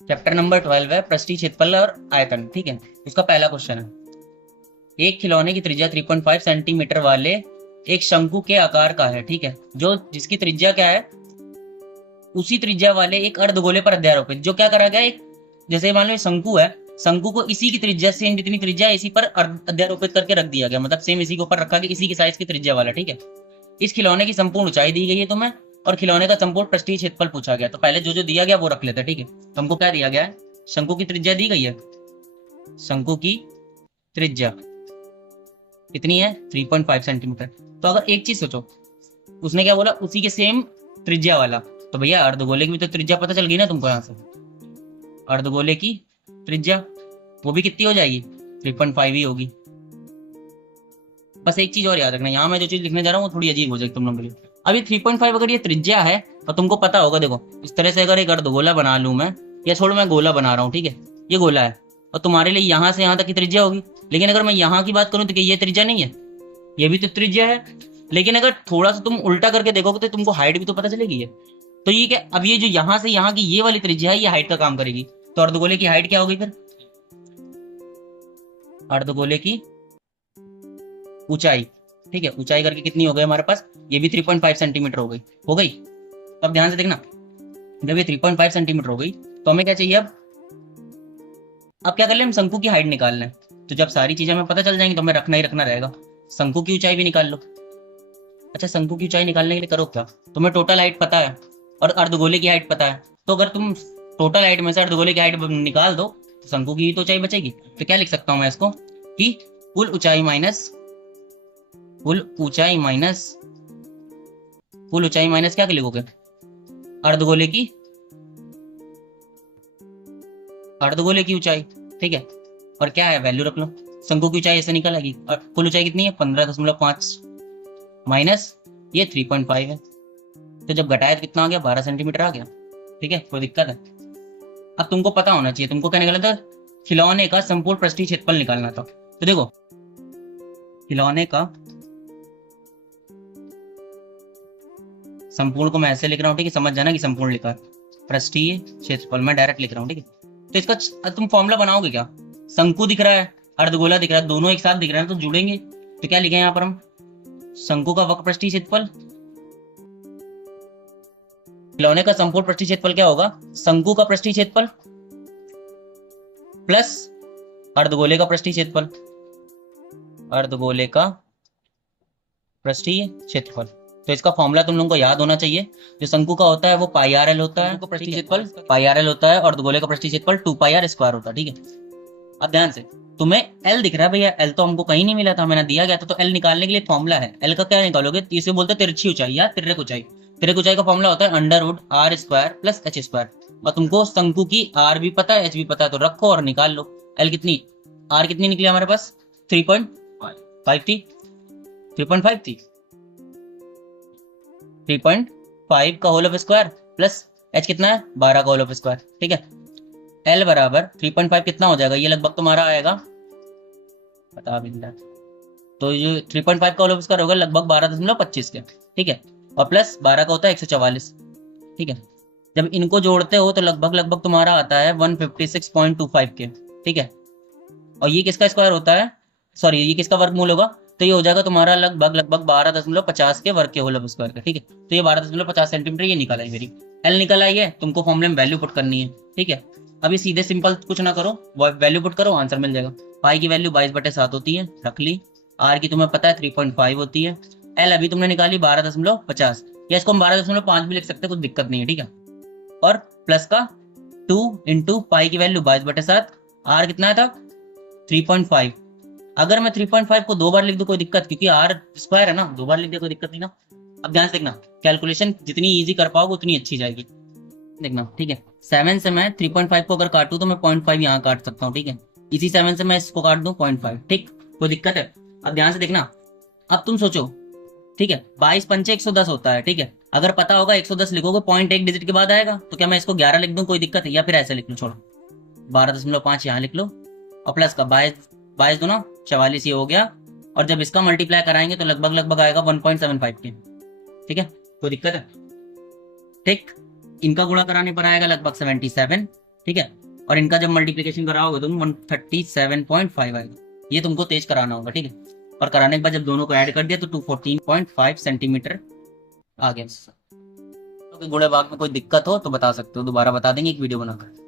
Chapter number 12 है पृष्ठीय क्षेत्रफल और आयतन। ठीक है, उसका पहला क्वेश्चन है, एक खिलौने की त्रिज्या 3.5 सेंटीमीटर वाले एक शंकु के आकार का है। ठीक है, जो जिसकी त्रिज्या क्या है, उसी त्रिज्या वाले एक अर्धगोले पर अध्यारोपित, जो क्या करा गया, एक जैसे मान लो शंकु है, शंकु को इसी की त्रिज्या सेम जितनी त्रिज्या है इसी पर अध्यारोपित करके रख दिया गया, मतलब सेम इसी के ऊपर रखा गया, इसी की साइज की त्रिज्या वाला। ठीक है, इस खिलौने की संपूर्ण ऊंचाई दी गई है तुम्हें और खिलौने का संपूर्ण पृष्ठीय क्षेत्रफल पूछा गया। तो पहले जो जो दिया गया वो रख लेते हैं। ठीक है, तो हमको क्या दिया गया है, शंकु की त्रिज्या दी गई है, शंकु की त्रिज्या कितनी है 3.5 सेंटीमीटर। तो अगर एक चीज सोचो, उसने क्या बोला, उसी के सेम त्रिज्या वाला, तो भैया अर्धगोले की भी तो त्रिज्या पता चल गई ना तुमको, यहाँ से अर्धगोले की त्रिज्या वो भी कितनी हो जाएगी, 3.5 ही होगी। बस एक चीज और याद रखना, यहाँ मैं जो चीज लिखने जा रहा हूँ वो थोड़ी अजीब हो जाएगी तुम लोगों के लिए। अभी 3.5 अगर ये त्रिज्या है तो तुमको पता होगा, देखो इस तरह से अगर एक अर्धगोला बना लूं मैं, या छोड़ मैं गोला बना रहा हूँ, ठीक है, ये गोला है और तुम्हारे लिए यहाँ से यहाँ तक की त्रिज्या होगी। लेकिन अगर मैं यहाँ की बात करूँ तो ये त्रिज्या नहीं है, ये भी तो त्रिज्या है। लेकिन अगर थोड़ा सा तुम उल्टा करके देखोगे तो तुमको हाइट भी तो पता चलेगी है। तो ये क्या, अब ये जो यहाँ से यहाँ की ये वाली त्रिज्या है ये हाइट का काम करेगी, तो अर्धगोले की हाइट क्या होगी फिर, अर्धगोले की ऊंचाई। ठीक है, ऊंचाई करके कितनी हो गई हमारे पास, ये भी 3.5 सेंटीमीटर हो गई। अब ध्यान से देखना, जब ये 3.5 सेंटीमीटर हो गई तो हमें क्या चाहिए अब क्या कर ले, हम शंकु की हाइट निकालना है। तो जब सारी चीजें हमें पता चल जाएंगी तो हमें रखना ही रखना रहेगा, शंकु की ऊंचाई भी निकाल लो। अच्छा, शंकु की ऊंचाई निकालने के लिए करो क्या, तुम्हें टोटल हाइट पता है और अर्धगोले की हाइट पता है, तो अगर तुम टोटल हाइट में से अर्धगोले की हाइट निकाल दो तो शंकु की तो ऊंचाई बचेगी। तो क्या लिख सकता हूं मैं इसको, कि कुल ऊंचाई माइनस क्या लिखोगे, अर्धगोले की ऊंचाई। ठीक है, और क्या है वैल्यू रख लो, शंकु की ऊंचाई ऐसे निकल आएगी, और कुल ऊंचाई कितनी है 15.5 माइनस ये 3.5 है, तो जब घटाया तो कितना आ गया 12 सेंटीमीटर आ गया। ठीक है, कोई दिक्कत है। अब तुमको पता होना चाहिए, तुमको क्या निकालना था, खिलौने का संपूर्ण पृष्ठीय क्षेत्रफल निकालना था। तो देखो खिलौने का संपूर्ण को मैं ऐसे लिख रहा हूँ, ठीक है, समझ जाना कि संपूर्ण लिखा है, पृष्ठीय क्षेत्रफल मैं डायरेक्ट लिख रहा हूँ। ठीक है, तो इसका तुम फॉर्मूला बनाओगे क्या, शंकु दिख रहा है, अर्धगोला दिख रहा है, दोनों एक साथ दिख रहे हैं तो जुड़ेंगे। तो क्या लिखे यहाँ पर हम, शंकु का वक्र पृष्ठीय क्षेत्रफल, खिलौने का संपूर्ण पृष्ठीय क्षेत्रफल क्या होगा, शंकु का पृष्ठीय क्षेत्रफल प्लस अर्धगोले का पृष्ठीय क्षेत्रफल, अर्धगोले का पृष्ठीय क्षेत्रफल। तो इसका फॉर्मूला तुम लोगों को याद होना चाहिए, जो शंकु का होता है वो पाई आर एल होता है, पृष्ठीय क्षेत्रफल पाई आर एल होता है, और अर्धगोले का पृष्ठीय क्षेत्रफल 2 पाई आर स्क्वायर होता है। ठीक है, अब ध्यान से, तुम्हें एल दिख रहा है भैया, एल तो हमको कहीं नहीं मिला था, मैंने दिया गया था, तो एल निकालने के लिए फॉर्मूला है, एल का क्या निकालोगे, इसे बोलते हैं तिरछी ऊंचाई या तिर्यक ऊंचाई। तिर्यक ऊंचाई का फॉर्मूला होता है under root R square plus H square, और तुमको शंकु की आर भी पता है एच भी पता है, तो रखो और निकाल लो। एल कितनी, आर कितनी निकली हमारे पास 3.5 थी, 3.5 थी, 3.5 का whole of square plus H कितना है 12 का होल ऑफ स्क्वायर। ठीक है, एल बराबर 3.5 कितना हो जाएगा, ये लगभग तुम्हारा आएगा, बता बिल्ला, तो ये 3.5 का होल ऑफ स्क्वायर होगा लगभग 12.25 के। ठीक है, और प्लस 12 का होता है 144। ठीक है, जब इनको जोड़ते हो तो लगभग लगभग तुम्हारा आता है 156.25 के। ठीक है, और ये किसका स्क्वायर होता है, सॉरी ये किसका वर्गमूल होगा, तो ये हो जाएगा तुम्हारा लगभग लगभग 12.50 के वर्ग के होल ऑफ स्क्वायर का। ठीक है, तो ये 12.50 सेंटीमीटर ये निकल आई मेरी, एल निकल आई है, तुमको फॉर्मूले में वैल्यू पुट करनी है। ठीक है, अभी सीधे सिंपल कुछ ना करो, वैल्यू पुट करो आंसर मिल जाएगा। पाई की वैल्यू 22/7 होती है, रख ली, आर की तुम्हें पता है 3.5 होती है, एल अभी तुमने निकाली 12.50, या इसको हम 12.5 भी लिख सकते हैं, कुछ दिक्कत नहीं है। ठीक है, और प्लस का 2 इंटू पाई की वैल्यू 22/7, आर कितना था 3.5। अगर मैं 3.5 को 2 बार लिख दूं कोई दिक्कत, क्योंकि आर स्क्वायर है ना, 2 बार लिख दे कोई दिक्कत नहीं ना। अब ध्यान से देखना, कैलकुलेशन जितनी इजी कर पाओगे उतनी अच्छी जाएगी, देखना। ठीक है, 7 से मैं 3.5 को अगर काटूं तो मैं 0.5 यहाँ काट सकता हूँ। ठीक है, इसी 7 से मैं इसको काट दूं 0.5। ठीक, कोई दिक्कत है। अब ध्यान से देखना, अब तुम सोचो, ठीक है, 22 पंचे 110 होता है। ठीक है, अगर पता होगा 110 लिखोगे, पॉइंट एक डिजिट के बाद आएगा, तो क्या मैं इसको 11 लिख दूं, कोई दिक्कत है, या फिर ऐसे लिख लो, छोड़ो 12.5 यहाँ लिख लो, और प्लस का 22 दूना 44 ये हो गया, और जब इसका मल्टीप्लाई कराएंगे तो लगभग लगभग आएगा 1.75 के। ठीक है, कोई दिक्कत है। ठीक, इनका गुणा कराने पर आएगा लगभग 77। ठीक है। और इनका जब मल्टीप्लीकेशन कराओगे तुम 137.5 आएगा, ये तुमको तेज कराना होगा, ठीक है। और कराने के बाद जब दोनों को ऐड कर दिया तो 214.5 सेंटीमीटर आ गया। तो गुणे भाग में कोई दिक्कत हो तो बता सकते हो, दोबारा बता देंगे एक वीडियो बनाकर।